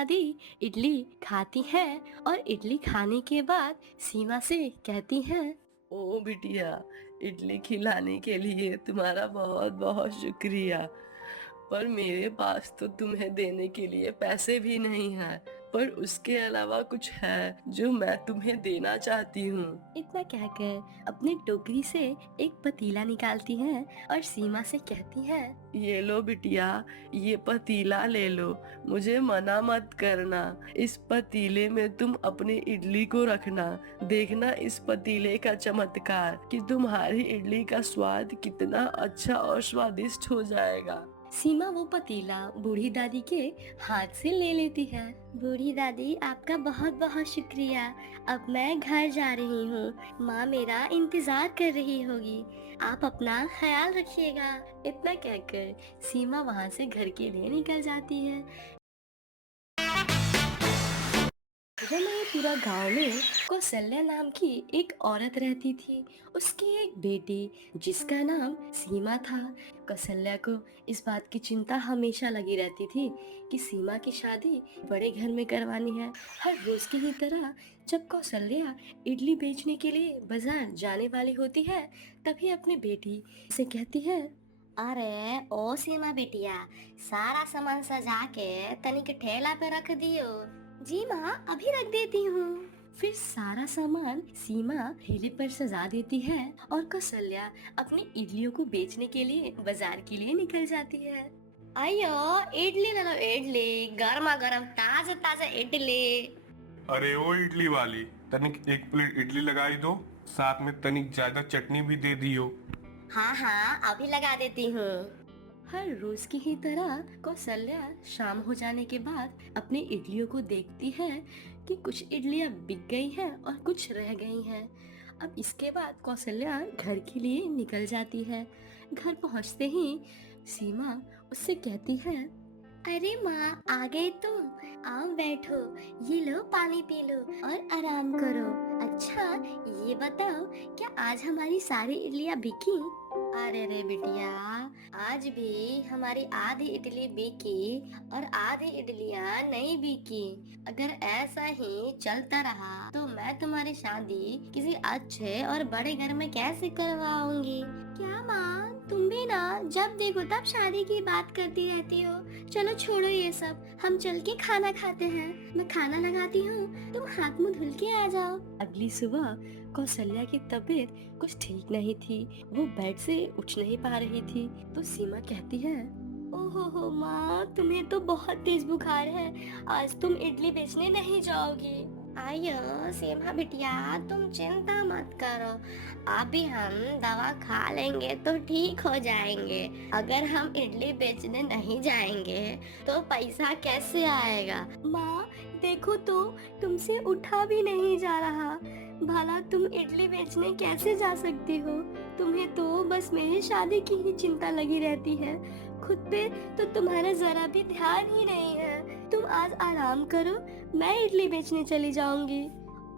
दादी इडली खाती हैं और इडली खाने के बाद सीमा से कहती हैं। ओ बिटिया, इडली खिलाने के लिए तुम्हारा बहुत बहुत शुक्रिया। पर मेरे पास तो तुम्हें देने के लिए पैसे भी नहीं है, पर उसके अलावा कुछ है जो मैं तुम्हें देना चाहती हूँ। इतना कहकर अपनी टोकरी से एक पतीला निकालती हैं और सीमा से कहती हैं। ये लो बिटिया, ये पतीला ले लो, मुझे मना मत करना। इस पतीले में तुम अपनी इडली को रखना। देखना इस पतीले का चमत्कार कि तुम्हारी इडली का स्वाद कितना अच्छा और स्वादिष्ट हो जाएगा। सीमा वो पतीला बूढ़ी दादी के हाथ से ले लेती है। बूढ़ी दादी, आपका बहुत बहुत शुक्रिया। अब मैं घर जा रही हूँ, माँ मेरा इंतजार कर रही होगी। आप अपना ख्याल रखिएगा। इतना कहकर सीमा वहाँ से घर के लिए निकल जाती है। रमणीपुरा गांव में कौशल्या नाम की एक औरत रहती थी। उसकी एक बेटी जिसका नाम सीमा था। कौशल्या को इस बात की चिंता हमेशा लगी रहती थी कि सीमा की शादी बड़े घर में करवानी है। हर रोज की ही तरह जब कौशल्या इडली बेचने के लिए बाजार जाने वाली होती है, तभी अपनी बेटी से कहती है। अरे ओ सीमा बिटिया, सारा सामान सजा के तनिक ठेला पे रख दियो। जी माँ, अभी रख देती हूँ। फिर सारा सामान सीमा ठेले पर सजा देती है और कौशल्या अपनी इडलियों को बेचने के लिए बाजार के लिए निकल जाती है। अयो इडली ले लो, इडली गर्मा गर्म ताजा ताजा इडली। अरे ओ इडली वाली, तनिक एक प्लेट इडली लगाई दो, साथ में तनिक ज्यादा चटनी भी दे दियो। हाँ हाँ, अभी लगा देती हूँ। हर रोज की ही तरह कौशल्या शाम हो जाने के बाद अपनी इडलियों को देखती है कि कुछ इडलियां बिक गई हैं और कुछ रह गई हैं। अब इसके बाद कौशल्या घर के लिए निकल जाती है। घर पहुंचते ही सीमा उससे कहती है। अरे माँ, आ गए तुम? आओ बैठो, ये लो पानी पी लो और आराम करो। अच्छा ये बताओ, क्या आज हमारी सारी इडलियाँ बिकी? अरे रे बिटिया, आज भी हमारी आधी इडली बिकी और आधी इडलियाँ नहीं बिकी। अगर ऐसा ही चलता रहा तो मैं तुम्हारी शादी किसी अच्छे और बड़े घर में कैसे करवाऊंगी? क्या माँ, तुम भी ना जब देखो तब शादी की बात करती रहती हो। चलो छोड़ो ये सब, हम चल के खाना खाते हैं। मैं खाना लगाती हूँ, तुम हाथ मुंह धुल के आ जाओ। अगली सुबह कौशल्या की तबीयत कुछ ठीक नहीं थी। वो बेड से उठ नहीं पा रही थी। तो सीमा कहती है। ओहो हो माँ, तुम्हें तो बहुत तेज बुखार है, आज तुम इडली बेचने नहीं जाओगी। आयो सीमा बिटिया, तुम चिंता मत करो, अभी हम दवा खा लेंगे तो ठीक हो जाएंगे। अगर हम इडली बेचने नहीं जाएंगे तो पैसा कैसे आएगा? माँ देखो तो, तुमसे उठा भी नहीं जा रहा। भला तुम इडली बेचने कैसे जा सकती हो? तुम्हें तो बस मेरी शादी की ही चिंता लगी रहती है। खुद पे तो तुम्हारा जरा भी ध्यान ही नहीं है। तुम आज आराम करो, मैं इडली बेचने चली जाऊंगी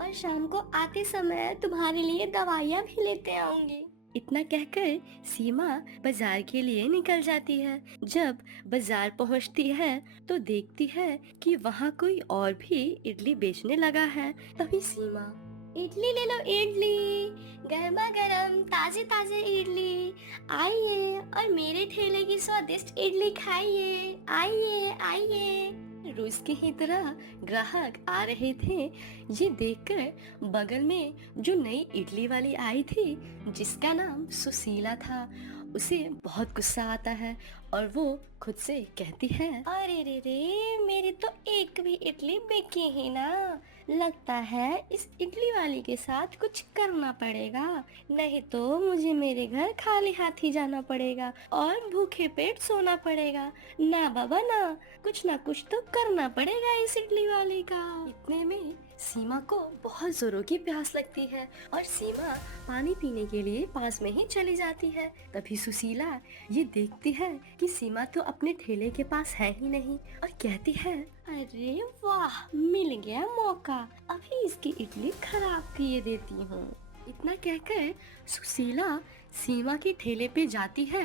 और शाम को आते समय तुम्हारे लिए दवाइयाँ भी लेते आऊंगी। इतना कहकर सीमा बाजार के लिए निकल जाती है। जब बाजार पहुंचती है तो देखती है कि वहाँ कोई और भी इडली बेचने लगा है। तभी सीमा। इडली ले लो, इडली गर्मा गर्म ताजे ताजे इडली। आइए और मेरे ठेले की स्वादिष्ट इडली खाइए। आइए आइए। रोज की ही तरह ग्राहक आ रहे थे। ये देखकर बगल में जो नई इडली वाली आई थी, जिसका नाम सुशीला था, उसे बहुत गुस्सा आता है और वो खुद से कहती है। अरे रे रे, मेरी तो एक भी इडली बिकी ही ना। लगता है इस इडली वाली के साथ कुछ करना पड़ेगा, नहीं तो मुझे मेरे घर खाली हाथ ही जाना पड़ेगा और भूखे पेट सोना पड़ेगा। ना बाबा ना कुछ तो करना पड़ेगा इस इडली वाली का। इतने में सीमा को बहुत जोरों की प्यास लगती है और सीमा पानी पीने के लिए पास में ही चली जाती है। तभी सुशीला ये देखती है कि सीमा तो अपने ठेले के पास है ही नहीं और कहती है। अरे वाह, मिल गया मौका, अभी इसकी इडली खराब किए देती हूँ। इतना कहकर सुशीला सीमा के ठेले पे जाती है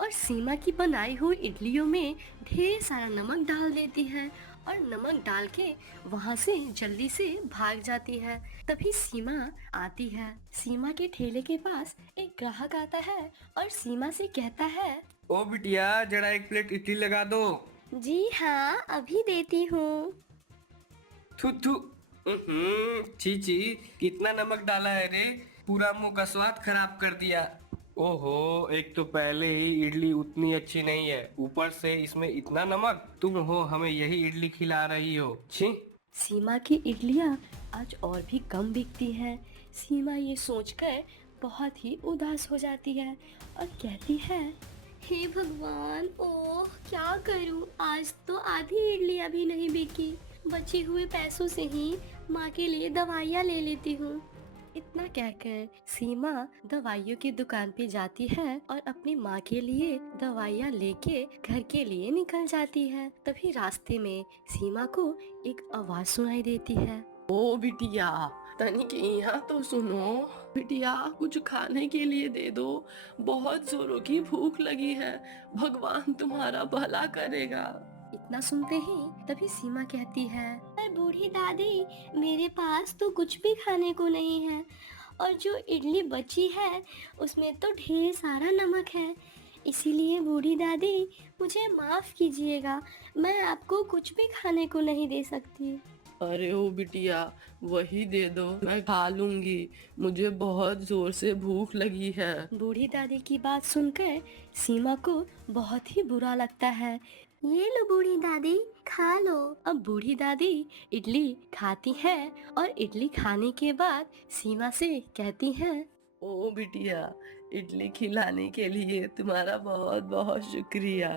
और सीमा की बनाई हुई इडलियों में ढेर सारा नमक डाल देती है और नमक डाल के वहाँ से जल्दी से भाग जाती है। तभी सीमा आती है। सीमा के ठेले के पास एक ग्राहक आता है और सीमा से कहता है, ओ बिटिया, जरा एक प्लेट इडली लगा दो। जी हाँ, अभी देती हूँ। थू थू। छी छी, कितना नमक डाला है रे, पूरा मुंह का स्वाद खराब कर दिया। ओहो, एक तो पहले ही इडली उतनी अच्छी नहीं है, ऊपर से इसमें इतना नमक। तुम हो हमें यही इडली खिला रही हो, छी। सीमा की इडलियाँ आज और भी कम बिकती हैं। सीमा ये सोचकर बहुत ही उदास हो जाती है और कहती है, हे भगवान, ओह क्या करूँ, आज तो आधी इडलियाँ भी नहीं बिकी। बचे हुए पैसों से ही माँ के लिए दवाइयाँ ले लेती हूँ। इतना कहकर सीमा दवाइयों की दुकान पे जाती है और अपनी माँ के लिए दवाइयाँ लेके घर के लिए निकल जाती है। तभी रास्ते में सीमा को एक आवाज सुनाई देती है। ओ बिटिया, तनिक यहाँ तो सुनो। बिटिया, कुछ खाने के लिए दे दो, बहुत जोरों की भूख लगी है। भगवान तुम्हारा भला करेगा। इतना सुनते ही तभी सीमा कहती है, पर बूढ़ी दादी, मेरे पास तो कुछ भी खाने को नहीं है और जो इडली बची है उसमें तो ढेर सारा नमक है। इसीलिए बूढ़ी दादी, मुझे माफ़ कीजिएगा, मैं आपको कुछ भी खाने को नहीं दे सकती। अरे ओ बिटिया, वही दे दो, मैं खा लूंगी। मुझे बहुत जोर से भूख लगी है। बूढ़ी दादी की बात सुनकर सीमा को बहुत ही बुरा लगता है। ये लो बूढ़ी दादी, खा लो। अब बूढ़ी दादी इडली खाती है और इडली खाने के बाद सीमा से कहती है, ओ बिटिया, इडली खिलाने के लिए तुम्हारा बहुत बहुत शुक्रिया,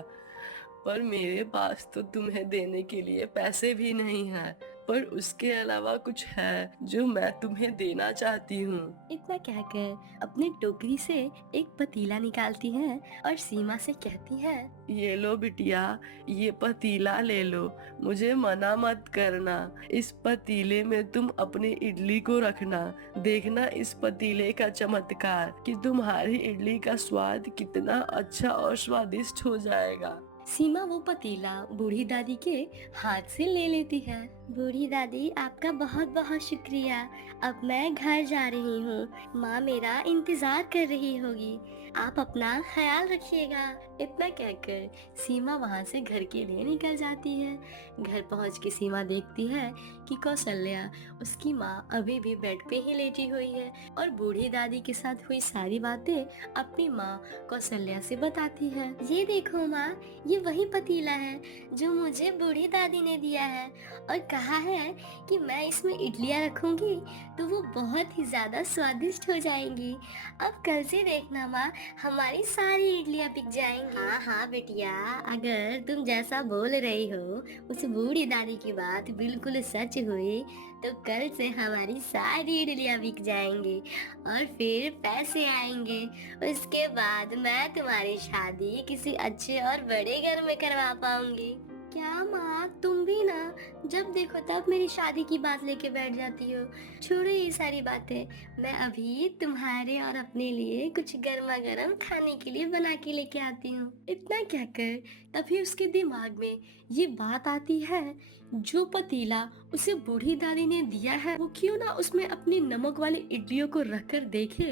पर मेरे पास तो तुम्हें देने के लिए पैसे भी नहीं हैं, पर उसके अलावा कुछ है जो मैं तुम्हें देना चाहती हूँ। इतना कहकर अपनी टोकरी से एक पतीला निकालती है और सीमा से कहती है, ये लो बिटिया, ये पतीला ले लो, मुझे मना मत करना। इस पतीले में तुम अपनी इडली को रखना, देखना इस पतीले का चमत्कार कि तुम्हारी इडली का स्वाद कितना अच्छा और स्वादिष्ट हो जाएगा। सीमा वो पतीला बूढ़ी दादी के हाथ से ले लेती है। बूढ़ी दादी, आपका बहुत बहुत शुक्रिया। अब मैं घर जा रही हूँ, माँ मेरा इंतजार कर रही होगी। आप अपना ख्याल रखिएगा। इतना कहकर सीमा वहाँ से घर के लिए निकल जाती है। घर पहुँच के सीमा देखती है कि कौशल्या, उसकी माँ अभी भी बेड पे ही लेटी हुई है और बूढ़ी दादी के साथ हुई सारी बातें अपनी माँ कौशल्या से बताती है। ये देखो माँ, ये वही पतीला है जो मुझे बूढ़ी दादी ने दिया है और कहा है कि मैं इसमें इडलियाँ रखूंगी तो वो बहुत ही ज्यादा स्वादिष्ट हो जाएंगी। अब कल से देखना माँ, हमारी सारी इडलियाँ बिक जाएंगी। हाँ हाँ बेटिया, अगर तुम जैसा बोल रही हो उस बूढ़ी दादी की बात बिल्कुल सच हुई तो कल से हमारी सारी इडलियाँ बिक जाएंगी और फिर पैसे आएंगे। उसके बाद मैं तुम्हारी शादी किसी अच्छे और बड़े घर में करवा पाऊंगी। क्या माँ, तुम भी ना जब देखो तब मेरी शादी की बात लेके बैठ जाती हो। छोड़ो ये सारी बातें, मैं अभी तुम्हारे और अपने लिए कुछ गर्मा गर्म खाने के लिए बना के लेके आती हूँ। इतना कहकर तभी उसके दिमाग में ये बात आती है, जो पतीला उसे बूढ़ी दादी ने दिया है वो क्यों ना उसमें अपनी नमक वाली इडलियों को रखकर देखे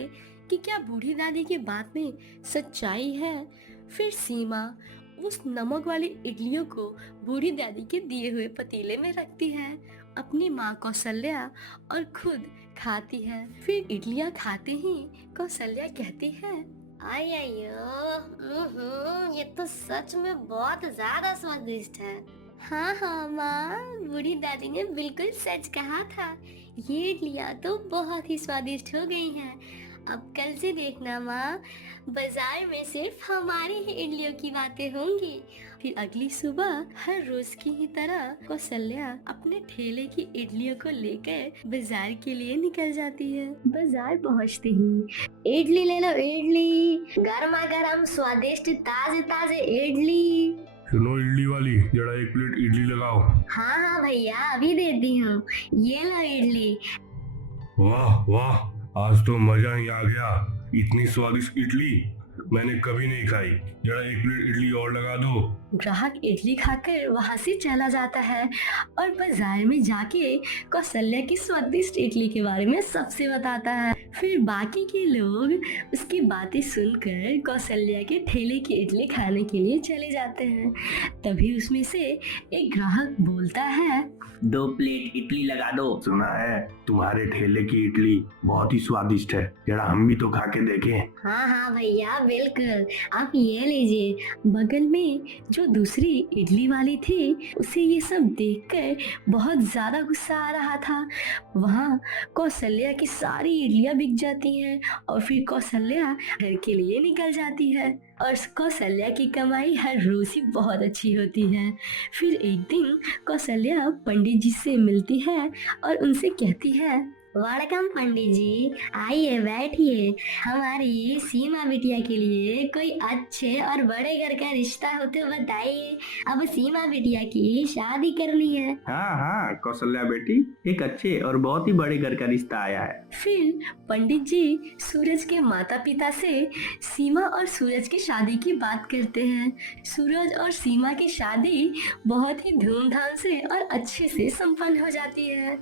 कि क्या बूढ़ी दादी की बात में सच्चाई है। फिर सीमा उस नमक वाली इडलियों को बूढ़ी दादी के दिए हुए पतीले में रखती है, अपनी माँ कौशल्या और खुद खाती है। फिर इडलियाँ खाते ही कौशल्या कहती है, ये तो सच में बहुत ज्यादा स्वादिष्ट है। हाँ हाँ माँ, बूढ़ी दादी ने बिल्कुल सच कहा था, ये इडलियाँ तो बहुत ही स्वादिष्ट हो गई हैं। अब कल से देखना माँ, बाजार में सिर्फ हमारी ही इडलियों की बातें होंगी। फिर अगली सुबह हर रोज की ही तरह कौशल्या अपने ठेले की इडलियों को लेकर बाजार के लिए निकल जाती है। बाजार पहुँचते ही इडली ले लो, इडली गर्मा गर्म स्वादिष्ट ताजे ताजे इडली। सुनो इडली वाली, जरा एक प्लेट इडली लगाओ। हाँ हाँ भैया, अभी देती हूँ, ये लो इडली। वाह वाह, आज तो मजा ही आ गया। इतनी स्वादिष्ट इडली मैंने कभी नहीं खाई। जरा एक प्लेट इडली और लगा दो। ग्राहक इडली खाकर वहां से चला जाता है और बाजार में जाके कौशल्या की स्वादिष्ट इडली के बारे में सबसे बताता है। फिर बाकी के लोग उसकी बातें सुनकर कौशल्या के ठेले की इडली खाने के लिए चले जाते हैं। तभी उसमें से एक ग्राहक बोलता है, 2 प्लेट इडली लगा दो। सुना है तुम्हारे ठेले की इडली बहुत ही स्वादिष्ट है, जरा हम भी तो खा के देखें। हाँ हाँ भैया बिल्कुल, आप ये लीजिए। बगल में जो दूसरी इडली वाली थी उसे ये सब देखकर बहुत ज्यादा गुस्सा आ रहा था। वहाँ कौशल्या की सारी इडलियां बिक जाती हैं और फिर कौशल्या घर के लिए निकल जाती है और कौशल्या की कमाई हर रोज ही बहुत अच्छी होती है। फिर एक दिन कौशल्या पंडित जी से मिलती है और उनसे कहती है, वेलकम पंडित जी, आइए बैठिए। हमारी सीमा बिटिया के लिए कोई अच्छे और बड़े घर का रिश्ता हो तो बताइए। अब सीमा बिटिया की शादी करनी है। हाँ हाँ कौशल्या बेटी, एक अच्छे और बहुत ही बड़े घर का रिश्ता आया है। फिर पंडित जी सूरज के माता पिता से सीमा और सूरज की शादी की बात करते हैं। सूरज और सीमा की शादी बहुत ही धूमधाम से और अच्छे से संपन्न हो जाती है।